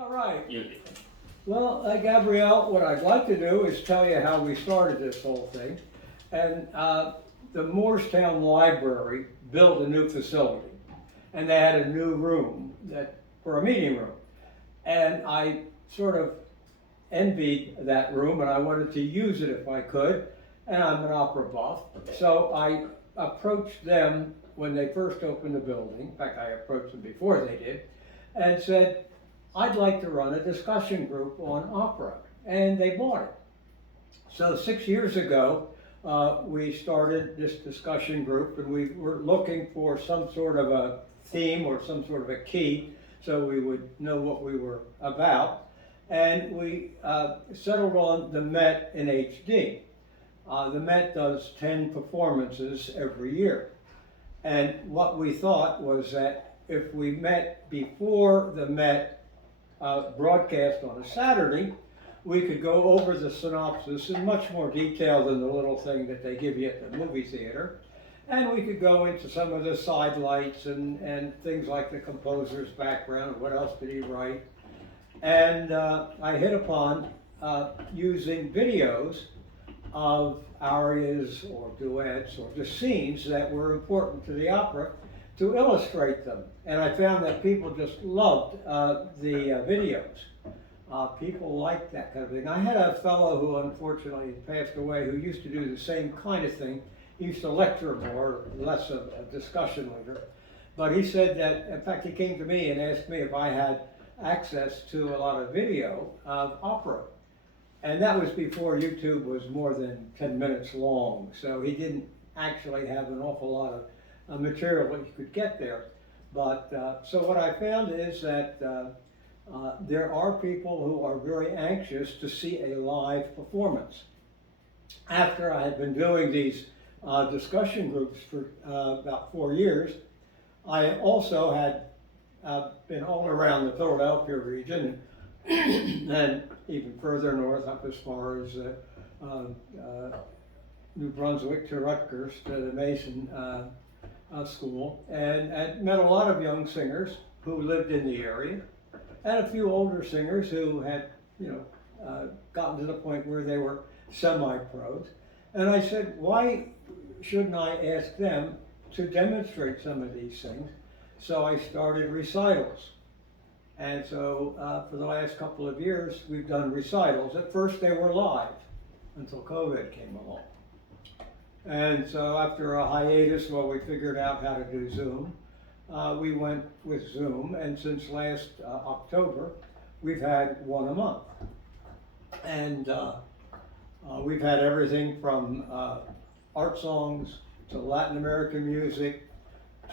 All right. You did. Well, Gabrielle, what I'd like to do is tell you how we started this whole thing. And the Moorestown Library built a new facility, and they had a new room for a meeting room. And I sort of envied that room, and I wanted to use it if I could. And I'm an opera buff, so I approached them when they first opened the building. In fact, I approached them before they did, and said, I'd like to run a discussion group on opera, and they bought it. So 6 years ago, we started this discussion group, and we were looking for some sort of a theme or some sort of a key so we would know what we were about. And we settled on the Met in HD. The Met does 10 performances every year. And what we thought was that if we met before the Met broadcast on a Saturday, we could go over the synopsis in much more detail than the little thing that they give you at the movie theater. And we could go into some of the sidelights and things like the composer's background, what else did he write. And I hit upon using videos of arias or duets or just scenes that were important to the opera to illustrate them. And I found that people just loved the videos. People liked that kind of thing. I had a fellow who unfortunately passed away who used to do the same kind of thing. He used to lecture more, less of a discussion leader. But he said that, in fact, he came to me and asked me if I had access to a lot of video of opera. And that was before YouTube was more than 10 minutes long. So he didn't actually have an awful lot of material that you could get there. But so what I found is that there are people who are very anxious to see a live performance. After I had been doing these discussion groups for about 4 years, I also had been all around the Philadelphia region and even further north, up as far as New Brunswick to Rutgers to the Mason School, and met a lot of young singers who lived in the area, and a few older singers who had, gotten to the point where they were semi-pros. And I said, why shouldn't I ask them to demonstrate some of these things? So I started recitals. And so for the last couple of years, we've done recitals. At first they were live until COVID came along. And so after a hiatus, well, we figured out how to do Zoom. We went with Zoom, and since last October, we've had one a month. And we've had everything from art songs to Latin American music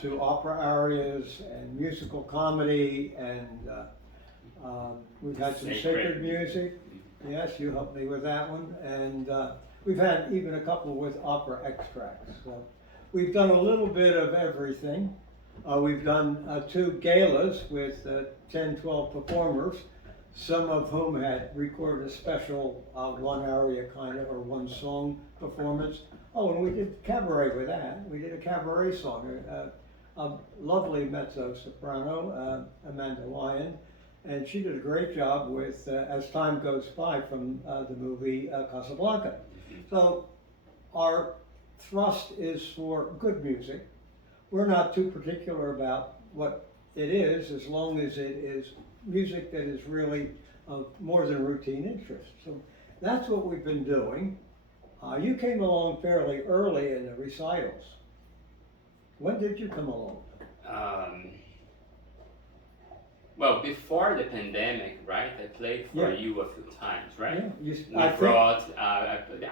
to opera arias and musical comedy, and we've had some sacred music. Yes, you helped me with that one. And we've had even a couple with opera extracts. So we've done a little bit of everything. We've done 2 galas with 10, 12 performers, some of whom had recorded a special one aria kind of, or one song performance. Oh, and we did cabaret with that. We did a cabaret song. A lovely mezzo-soprano, Amanda Lyon, and she did a great job with As Time Goes By from the movie Casablanca. So our thrust is for good music. We're not too particular about what it is, as long as it is music that is really of more than routine interest. So that's what we've been doing. You came along fairly early in the recitals. When did you come along? Well, before the pandemic, right? I played for Yeah. you a few times, right? Yeah,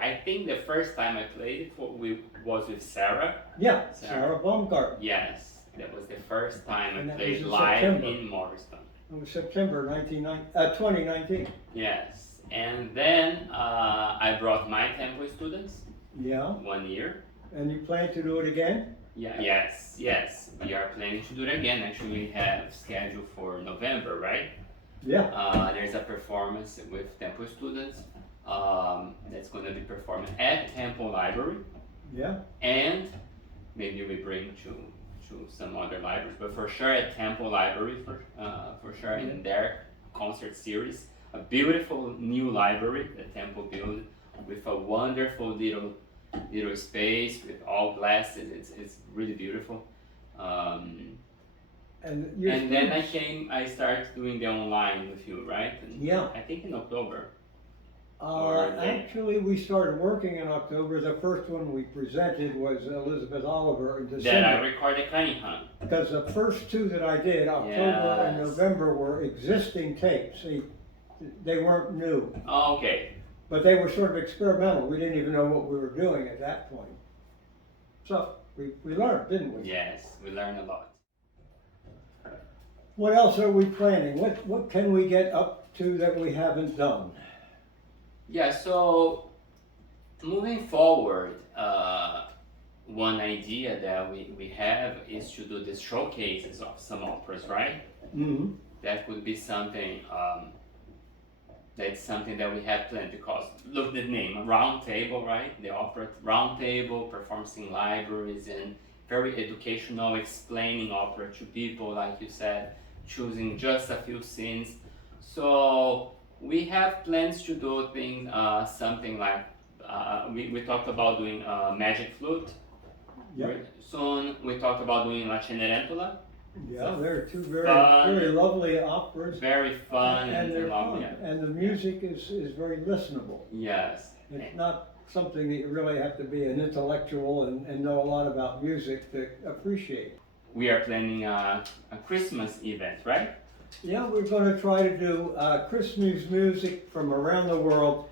I think the first time I played was with Sarah. Yeah, Sarah Baumgarten. Yes, that was the first time And I that played was in live September. in Morristown. It was September 2019. Yes, and then I brought my tempo students Yeah, 1 year. and you plan to do it again? Yeah. Yes. We are planning to do it again. Actually, we have scheduled for November, right? Yeah, There's a performance with Temple students that's going to be performed at Temple Library, yeah, and maybe we bring to some other libraries, but for sure at Temple Library for sure. And there concert series. A beautiful new library that Temple built with a wonderful little space with all glass. It's really beautiful. Um, and then I started doing the online with you, right? And Yeah. I think in October. Actually, we started working in October. The first one we presented was Elizabeth Oliver in December. That I recorded Cunningham. Because the first two that I did, October and Yes. November, were existing tapes. They weren't new, Oh, okay. but they were sort of experimental. We didn't even know what we were doing at that point. So we learned, didn't we? Yes, we learned a lot. What else are we planning? What can we get up to that we haven't done? Yeah, so moving forward, one idea that we have is to do the showcases of some operas, right? Mm-hmm. That would be something, that's something that we have planned, because look at the name, Roundtable, right? The opera Roundtable, performs in libraries and very educational, explaining opera to people, like you said, choosing just a few scenes. So we have plans to do things, something like, we talked about doing Magic Flute. Yep. Soon we talked about doing La Cenerentola. Yeah, they're two very Fun. very lovely operas. Very fun And they're lovely. fun. And the music is very listenable. Yes. It's not something that you really have to be an intellectual and know a lot about music to appreciate. We are planning a Christmas event, right? Yeah, we're going to try to do Christmas music from around the world,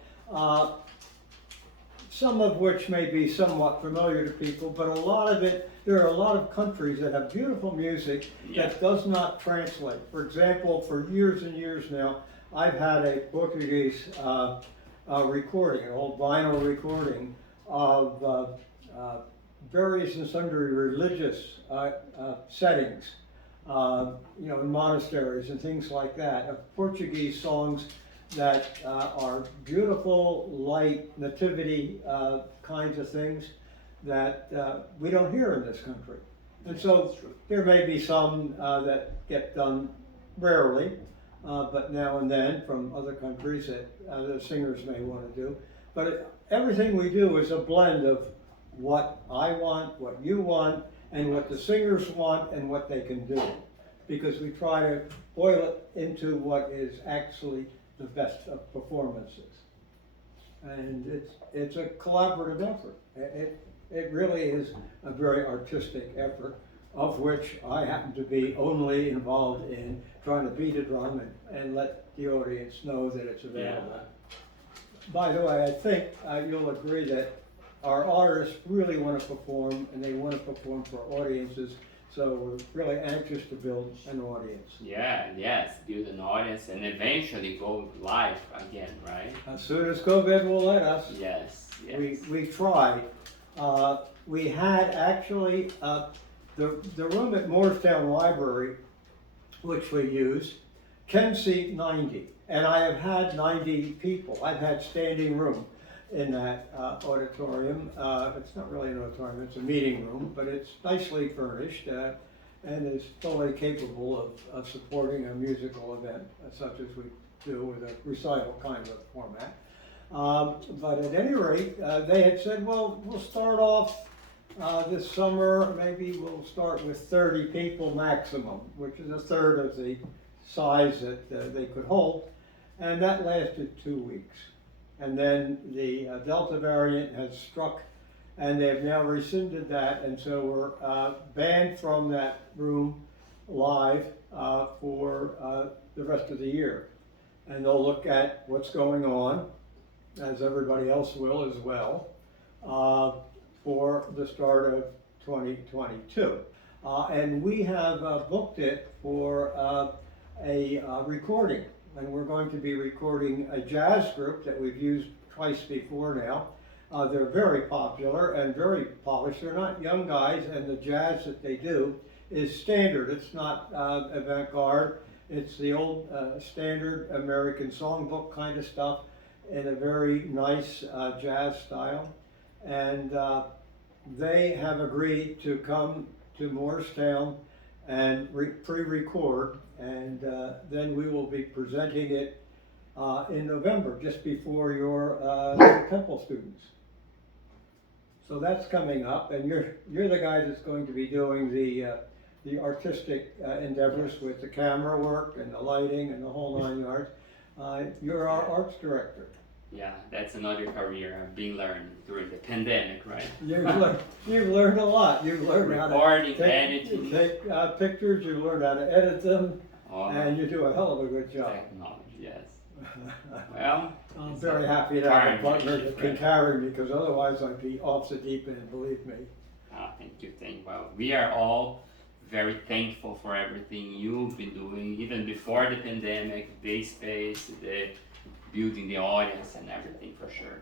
some of which may be somewhat familiar to people, but a lot of it, there are a lot of countries that have beautiful music that does not translate. For example, for years and years now, I've had a Portuguese recording, an old vinyl recording of various and sundry religious settings, in monasteries and things like that, of Portuguese songs that are beautiful, light, nativity kinds of things that we don't hear in this country. And so there may be some that get done rarely, but now and then from other countries that the singers may want to do. But everything we do is a blend of what I want, what you want, and what the singers want and what they can do. Because we try to boil it into what is actually the best of performances. And it's a collaborative effort. It really is a very artistic effort, of which I happen to be only involved in trying to beat a drum and let the audience know that it's available. Yeah. By the way, I think you'll agree that our artists really want to perform, and they want to perform for audiences, so we're really anxious to build an audience. Yes, build an audience and eventually go live again, right? As soon as COVID will let us. Yes. We tried. We had actually, the room at Moorestown Library, which we used, can seat 90. And I have had 90 people. I've had standing room in that auditorium. It's not really an auditorium, it's a meeting room, but it's nicely furnished and is fully capable of supporting a musical event, such as we do with a recital kind of format. But at any rate, they had said, well, we'll start off this summer, maybe we'll start with 30 people maximum, which is a third of the size that they could hold. And that lasted 2 weeks. And then the Delta variant has struck, and they've now rescinded that, and so we're banned from that room live for the rest of the year. And they'll look at what's going on, as everybody else will as well, for the start of 2022. And we have booked it for a recording. And we're going to be recording a jazz group that we've used twice before now. They're very popular and very polished. They're not young guys, and the jazz that they do is standard. It's not avant-garde. It's the old standard American songbook kind of stuff in a very nice jazz style. And they have agreed to come to Moorestown and pre-record, and then we will be be presenting it in November, just before your Temple students. So that's coming up, and you're the guy that's going to be doing the artistic endeavors with the camera work and the lighting and the whole 9 yards. You're our arts director. Yeah, that's another career I've been learning during the pandemic, right? You've learned a lot. You've learned how Recording, to editing. take pictures, you've learned how to edit them, Oh, and you do a hell of a good job. technology, yes. Well, I'm it's very a happy to have a partner partnership, that can right? carry me, because otherwise I'd be off the deep end, believe me. Thank you. Well, we are all very thankful for everything you've been doing, even before the pandemic, the space, the building the audience and everything for sure.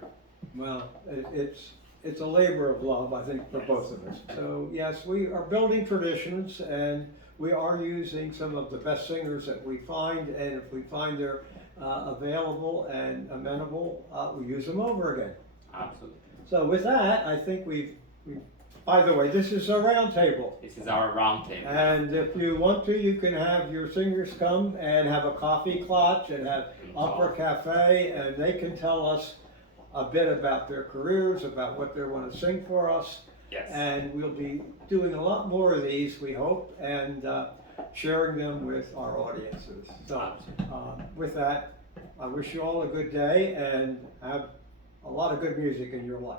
Well, it's a labor of love, I think, for both of us. So yes, we are building traditions, and we are using some of the best singers that we find, and if we find they're available and amenable, we use them over again. Absolutely. So with that, I think by the way, this is a round table. This is our roundtable. And if you want to, you can have your singers come and have a coffee clutch and have opera cafe, and they can tell us a bit about their careers, about what they want to sing for us. Yes. And we'll be doing a lot more of these, we hope, and sharing them with our audiences. So with that, I wish you all a good day and have a lot of good music in your life.